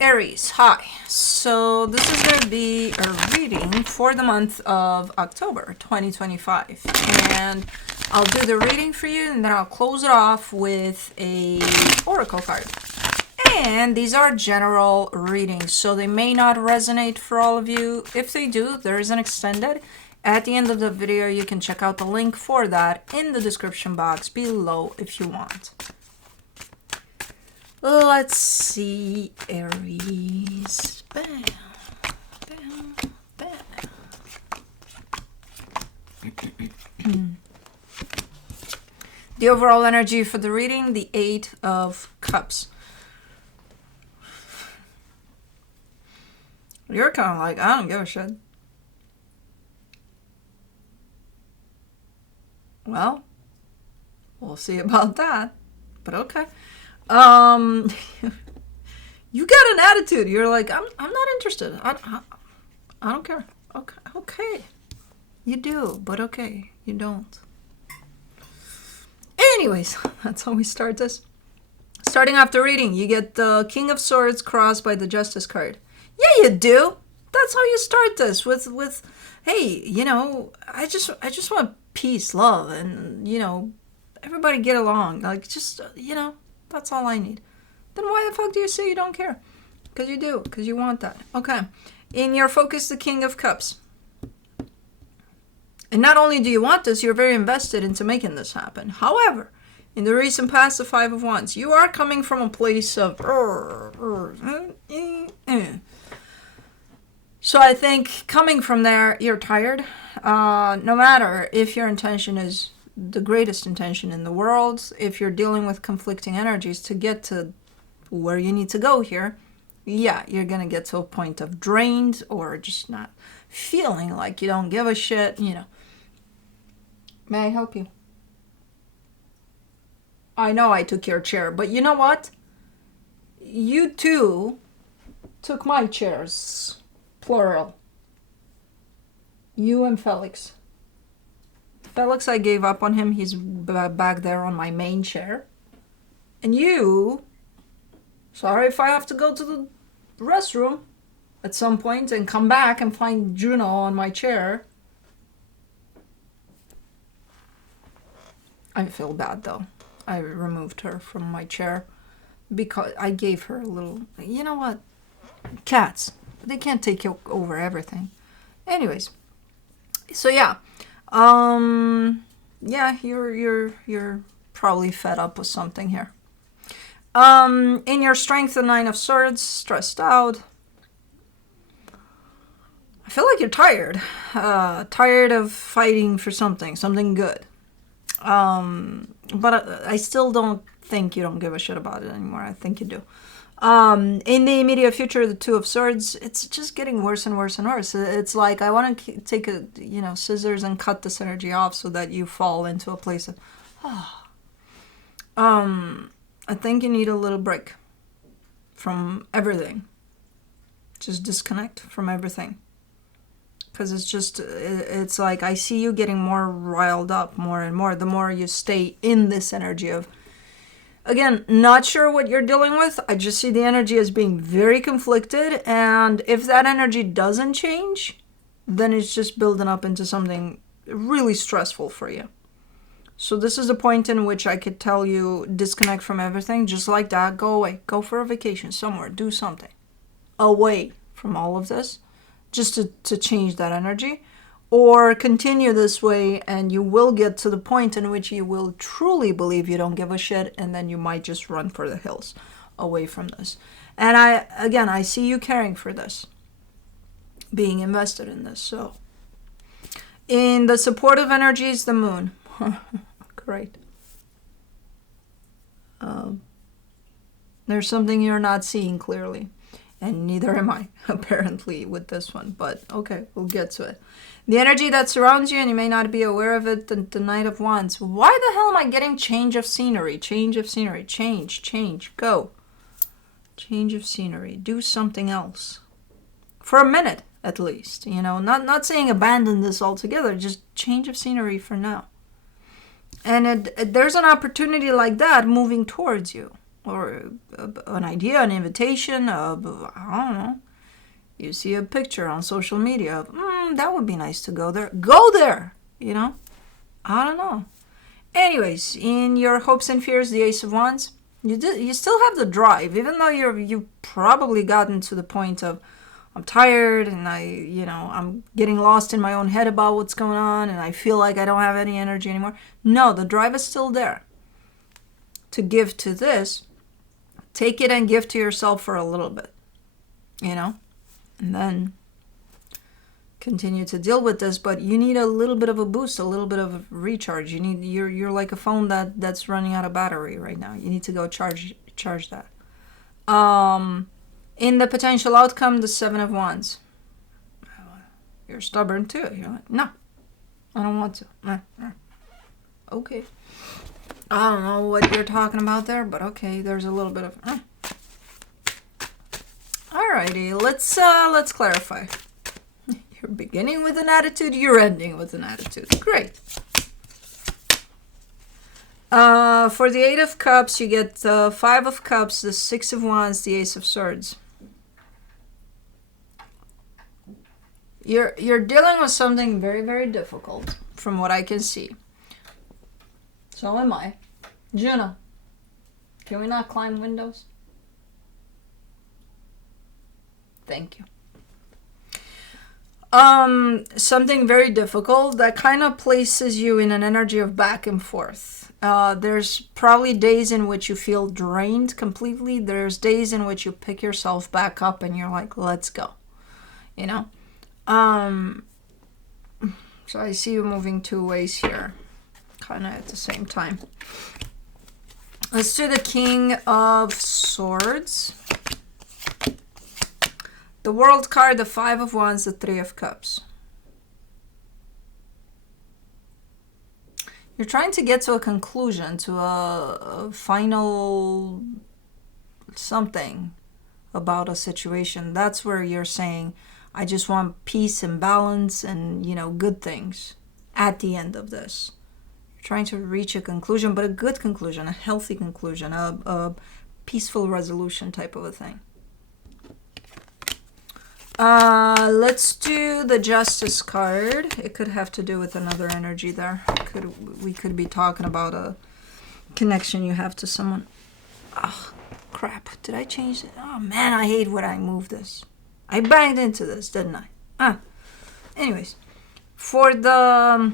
Aries, hi. So this is going to be a reading for the month of October 2025. And I'll do the reading for you and then I'll close it off with a oracle card. And these are general readings, so they may not resonate for all of you. If they do, there is an extended. At the end of the video, you can check out the link for that in the description box below if you want. Let's see, Aries. Bam, bam, bam. The overall energy for the reading, the Eight of Cups. You're kind of like, I don't give a shit. Well, we'll see about that, but okay. You got an attitude. You're like, I'm not interested. I don't care. Okay. You do, but okay, you don't. Anyways, that's how we start this. Starting off the reading, you get the King of Swords crossed by the Justice card. Yeah, you do. That's how you start this with hey, you know, I just want peace, love, and, you know, everybody get along. Like, just, you know, that's all I need. Then why the fuck do you say you don't care? Because you do. Because you want that. Okay. In your focus, the King of Cups. And not only do you want this, you're very invested into making this happen. However, in the recent past, the Five of Wands, you are coming from a place of... So I think coming from there, you're tired. No matter if your intention is the greatest intention in the world, if you're dealing with conflicting energies to get to where you need to go here, yeah, you're going to get to a point of drained or just not feeling like you don't give a shit, you know. May I help you? I know I took your chair, but you know what? You too took my chairs. Plural. You and Felix. Felix, I gave up on him. He's back there on my main chair. And you, sorry if I have to go to the restroom at some point and come back and find Juno on my chair. I feel bad though. I removed her from my chair because I gave her a little, you know what? Cats. They can't take over everything. Anyways. So yeah. Yeah, you're probably fed up with something here. In your strength, the Nine of Swords, stressed out. I feel like you're tired. Tired of fighting for something good. But I still don't think you don't give a shit about it anymore. I think you do. In the immediate future, the Two of Swords, it's just getting worse and worse and worse. It's like I want to take scissors and cut this energy off so that you fall into a place of, I think you need a little break from everything. Just disconnect from everything. Because it's like I see you getting more riled up more and more the more you stay in this energy of, again, not sure what you're dealing with. I just see the energy as being very conflicted. And if that energy doesn't change, then it's just building up into something really stressful for you. So this is a point in which I could tell you disconnect from everything. Just like that. Go away. Go for a vacation somewhere. Do something. Away from all of this. Just to change that energy. Or continue this way and you will get to the point in which you will truly believe you don't give a shit, and then you might just run for the hills away from this. And I see you caring for this, being invested in this. So in the supportive energies, the Moon. Great. There's something you're not seeing clearly. And neither am I, apparently, with this one. But, okay, we'll get to it. The energy that surrounds you, and you may not be aware of it, the Knight of Wands. Why the hell am I getting change of scenery? Change of scenery. Change. Go. Change of scenery. Do something else. For a minute, at least. You know, not saying abandon this altogether. Just change of scenery for now. And there's an opportunity like that moving towards you. or an idea, an invitation of, I don't know, you see a picture on social media of, that would be nice to go there. Go there, you know? I don't know. Anyways, in your hopes and fears, the Ace of Wands, you still have the drive, even though you've probably gotten to the point of, I'm tired and I'm getting lost in my own head about what's going on and I feel like I don't have any energy anymore. No, the drive is still there to give to this. Take it and give to yourself for a little bit, and then continue to deal with this. But you need a little bit of a boost, a little bit of a recharge. You're like a phone that's running out of battery right now. You need to go charge that. In the potential outcome, the Seven of Wands. You're stubborn too. You're like, no, I don't want to. Okay. I don't know what you're talking about there, but okay, there's a little bit of. Alrighty, let's clarify. You're beginning with an attitude, you're ending with an attitude. Great. For the Eight of Cups, you get the Five of Cups, the Six of Wands, the Ace of Swords. You're dealing with something very, very difficult, from what I can see. So am I. Juno, can we not climb windows? Thank you. Something very difficult that kind of places you in an energy of back and forth. There's probably days in which you feel drained completely. There's days in which you pick yourself back up and you're like, let's go. So I see you moving two ways here, kind of at the same time. Let's do the King of Swords. The World card, the Five of Wands, the Three of Cups. You're trying to get to a conclusion, to a final something about a situation. That's where you're saying, I just want peace and balance and, good things at the end of this. You're trying to reach a conclusion, but a good conclusion, a healthy conclusion, a peaceful resolution type of a thing. Let's do the Justice card. It could have to do with another energy there. We could be talking about a connection you have to someone. Oh, crap. Did I change it? Oh, man, I hate when I move this. I banged into this, didn't I? Anyways, for the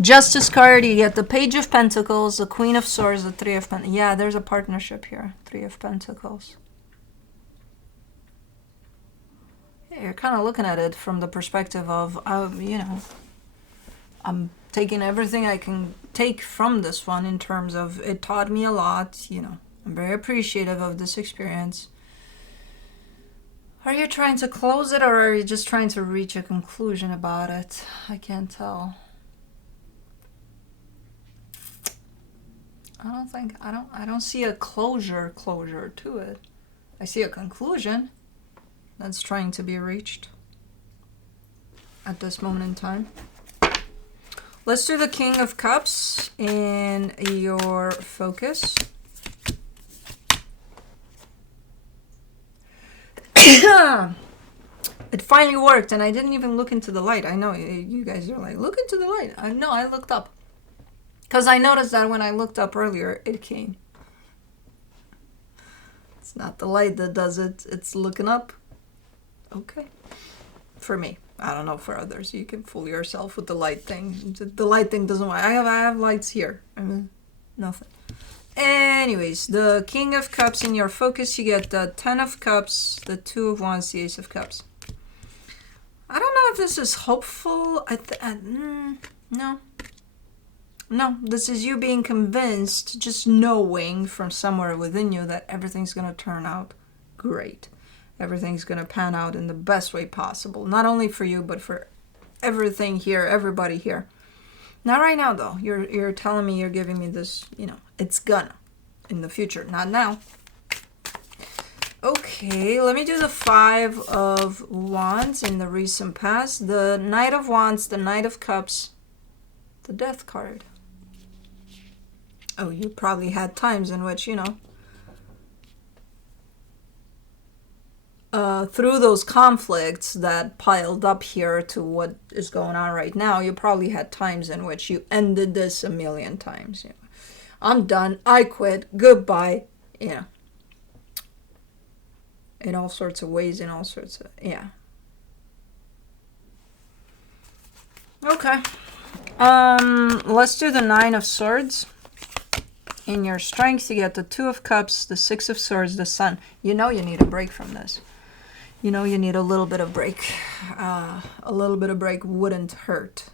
Justice card, you get the Page of Pentacles, the Queen of Swords, the Three of Pentacles. Yeah, there's a partnership here. Three of Pentacles. You're kind of looking at it from the perspective of, I'm taking everything I can take from this one in terms of it taught me a lot. I'm very appreciative of this experience. Are you trying to close it, or are you just trying to reach a conclusion about it? I can't tell. I don't see a closure to it. I see a conclusion that's trying to be reached at this moment in time. Let's do the King of Cups in your focus. It finally worked, and I didn't even look into the light. I know you guys are like, look into the light. No, I looked up. Because I noticed that when I looked up earlier, it came. It's not the light that does it. It's looking up. Okay. For me. I don't know for others. You can fool yourself with the light thing. The light thing doesn't work. I have lights here. Nothing. Anyways, the King of Cups in your focus, you get the Ten of Cups, the Two of Wands, the Ace of Cups. I don't know if this is hopeful. No. No, this is you being convinced, just knowing from somewhere within you that everything's going to turn out great. Everything's going to pan out in the best way possible. Not only for you, but for everything here, everybody here. Not right now, though. You're telling me, you're giving me this, it's gonna. In the future, not now. Okay, let me do the Five of Wands in the recent past. The Knight of Wands, the Knight of Cups, the Death card. Oh, you probably had times in which, through those conflicts that piled up here to what is going on right now, you probably had times in which you ended this a million times. You know, I'm done. I quit. Goodbye. Yeah. In all sorts of ways, in all sorts of, yeah. Okay. Let's do the 9 of Swords. In your strengths, you get the 2 of Cups, the 6 of Swords, the Sun. You know you need a break from this. You know you need a little bit of break. A little bit of break wouldn't hurt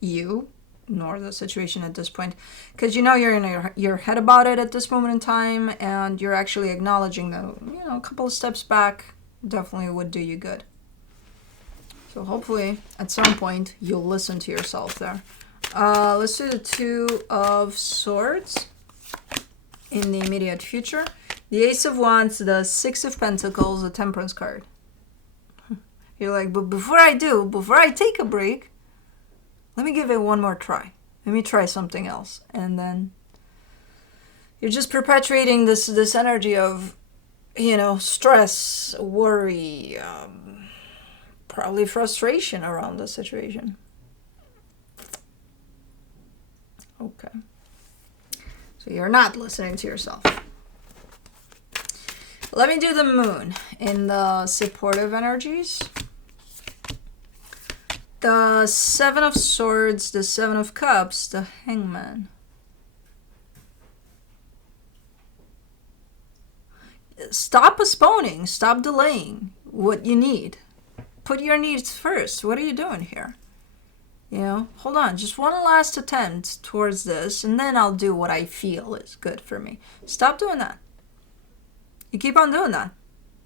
you, nor the situation at this point. Because you know you're in your head about it at this moment in time, and you're actually acknowledging that, you know, a couple of steps back definitely would do you good. So hopefully, at some point, you'll listen to yourself there. Let's do the 2 of Swords in the immediate future. The Ace of Wands, the 6 of Pentacles, the Temperance card. You're like, but before I take a break, let me give it one more try. Let me try something else. And then you're just perpetuating this energy of, you know, stress, worry, probably frustration around the situation. Okay. So you're not listening to yourself. Let me do the Moon in the supportive energies. The 7 of Swords, the 7 of Cups, the Hangman. Stop postponing. Stop delaying what you need. Put your needs first. What are you doing here? You know, hold on. Just one last attempt towards this, and then I'll do what I feel is good for me. Stop doing that. You keep on doing that.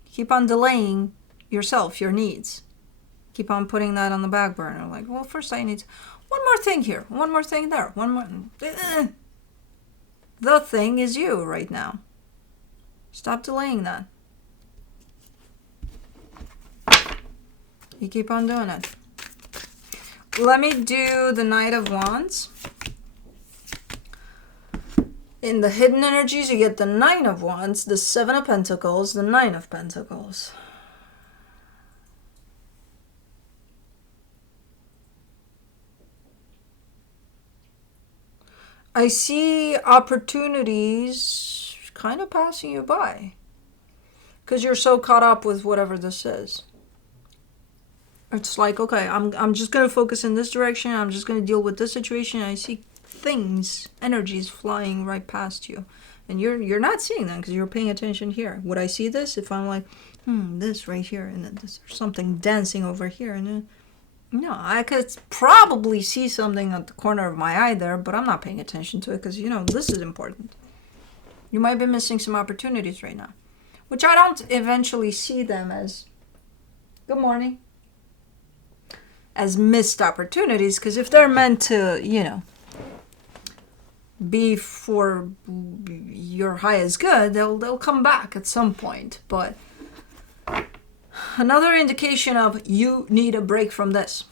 Keep on delaying yourself, your needs. Keep on putting that on the back burner. Like, well, first I need one more thing here, one more thing there, one more. The thing is you right now. Stop delaying that. You keep on doing it. Let me do the Knight of Wands. In the hidden energies, you get the 9 of Wands, the 7 of Pentacles, the 9 of Pentacles. I see opportunities kind of passing you by because you're so caught up with whatever this is. It's like, okay, I'm just going to focus in this direction. I'm just going to deal with this situation. I see things, energies flying right past you. And you're not seeing them because you're paying attention here. Would I see this if I'm like, this right here and then this, or something dancing over here and then... No, I could probably see something at the corner of my eye there, but I'm not paying attention to it because, you know, this is important. You might be missing some opportunities right now, which I don't eventually see them as, good morning, as missed opportunities, because if they're meant to, you know, be for your highest good, they'll come back at some point, but... Another indication of you need a break from this.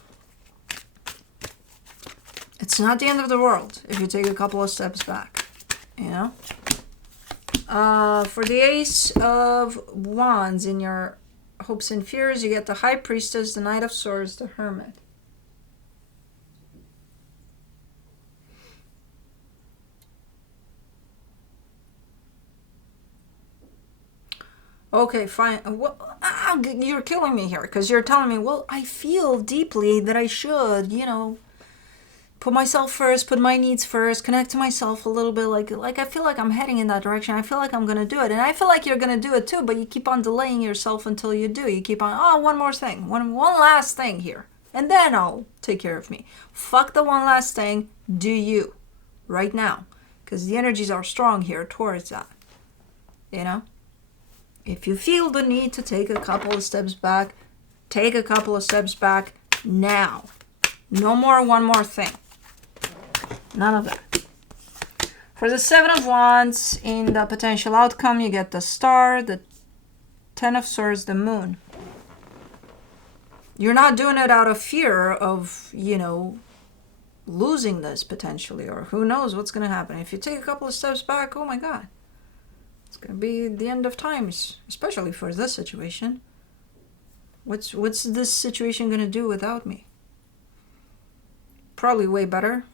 It's not the end of the world if you take a couple of steps back, you know? For the Ace of Wands in your hopes and fears, you get the High Priestess, the Knight of Swords, the Hermit. Okay, fine. Well, you're killing me here because you're telling me, well, I feel deeply that I should, you know, put myself first, put my needs first, connect to myself a little bit. Like I feel like I'm heading in that direction. I feel like I'm going to do it. And I feel like you're going to do it too, but you keep on delaying yourself until you do. You keep on, one more thing, one last thing here. And then I'll take care of me. Fuck the one last thing. Do you right now. Because the energies are strong here towards that. You know? If you feel the need to take a couple of steps back, take a couple of steps back now. No more one more thing. None of that. For the 7 of Wands, in the potential outcome, you get the Star, the 10 of Swords, the Moon. You're not doing it out of fear of, you know, losing this potentially, or who knows what's going to happen. If you take a couple of steps back, oh my God. It's going to be the end of times, especially for this situation. What's this situation going to do without me? Probably way better.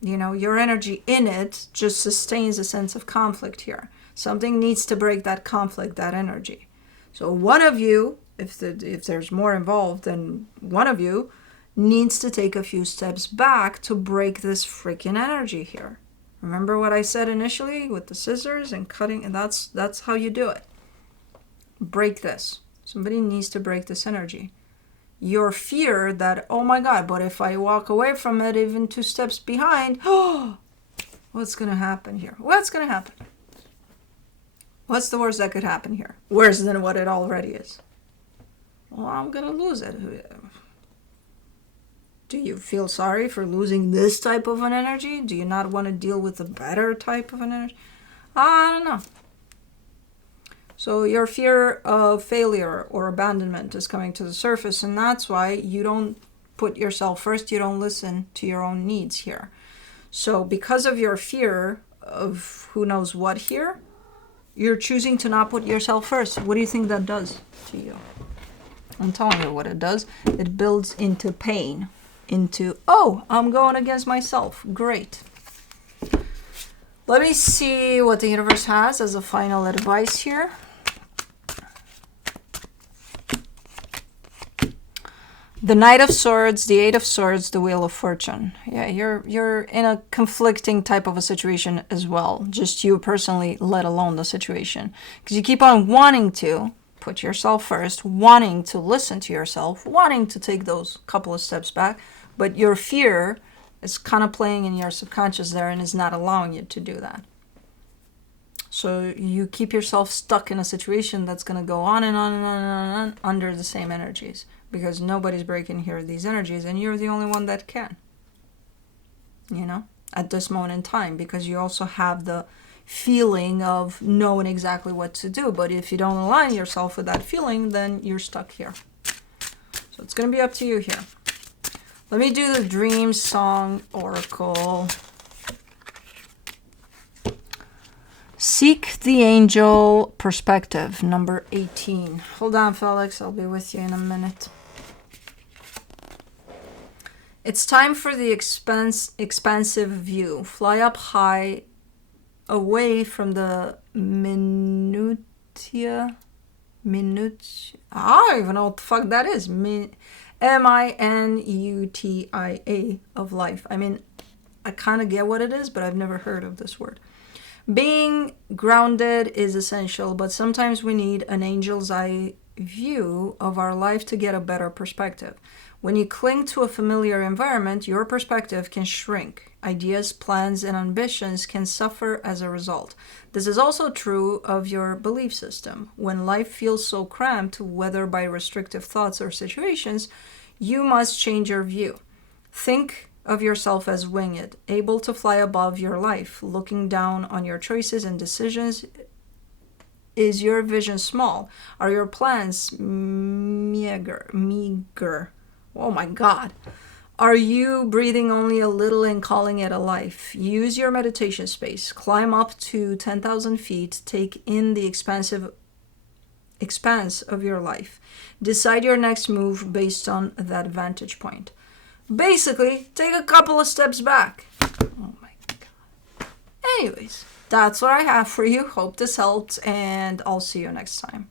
You know, your energy in it just sustains a sense of conflict here. Something needs to break that conflict, that energy. So one of you, if there's more involved, then one of you needs to take a few steps back to break this freaking energy here. Remember what I said initially with the scissors and cutting, and that's how you do it. Break this. Somebody needs to break this energy. Your fear that, oh my God, but if I walk away from it even 2 steps behind, oh, what's going to happen here? What's going to happen? What's the worst that could happen here? Worse than what it already is. Well, I'm going to lose it. Do you feel sorry for losing this type of an energy? Do you not want to deal with a better type of an energy? I don't know. So your fear of failure or abandonment is coming to the surface, and that's why you don't put yourself first. You don't listen to your own needs here. So because of your fear of who knows what here, you're choosing to not put yourself first. What do you think that does to you? I'm telling you what it does. It builds into pain, into, oh, I'm going against myself. Great. Let me see what the universe has as a final advice here. The Knight of Swords, the Eight of Swords, the Wheel of Fortune. Yeah, you're in a conflicting type of a situation as well. Just you personally, let alone the situation. Because you keep on wanting to put yourself first, wanting to listen to yourself, wanting to take those couple of steps back. But your fear is kind of playing in your subconscious there and is not allowing you to do that. So you keep yourself stuck in a situation that's going to go on and on and on and on under the same energies. Because nobody's breaking here these energies, and you're the only one that can. You know, at this moment in time, because you also have the feeling of knowing exactly what to do. But if you don't align yourself with that feeling, then you're stuck here. So it's going to be up to you here. Let me do the Dream Song Oracle. Seek the Angel Perspective, number 18. Hold on, Felix. I'll be with you in a minute. It's time for the expansive view. Fly up high, away from the minutia. I don't even know what the fuck that is. M-I-N-U-T-I-A of life. I mean, I kind of get what it is, but I've never heard of this word. Being grounded is essential, but sometimes we need an angel's eye view of our life to get a better perspective. When you cling to a familiar environment, your perspective can shrink. Ideas, plans, and ambitions can suffer as a result. This is also true of your belief system. When life feels so cramped, whether by restrictive thoughts or situations, you must change your view. Think of yourself as winged, able to fly above your life, looking down on your choices and decisions. Is your vision small? Are your plans meager? Oh my God. Are you breathing only a little and calling it a life? Use your meditation space. Climb up to 10,000 feet. Take in the expanse of your life. Decide your next move based on that vantage point. Basically, take a couple of steps back. Oh my God. Anyways, that's what I have for you. Hope this helped, and I'll see you next time.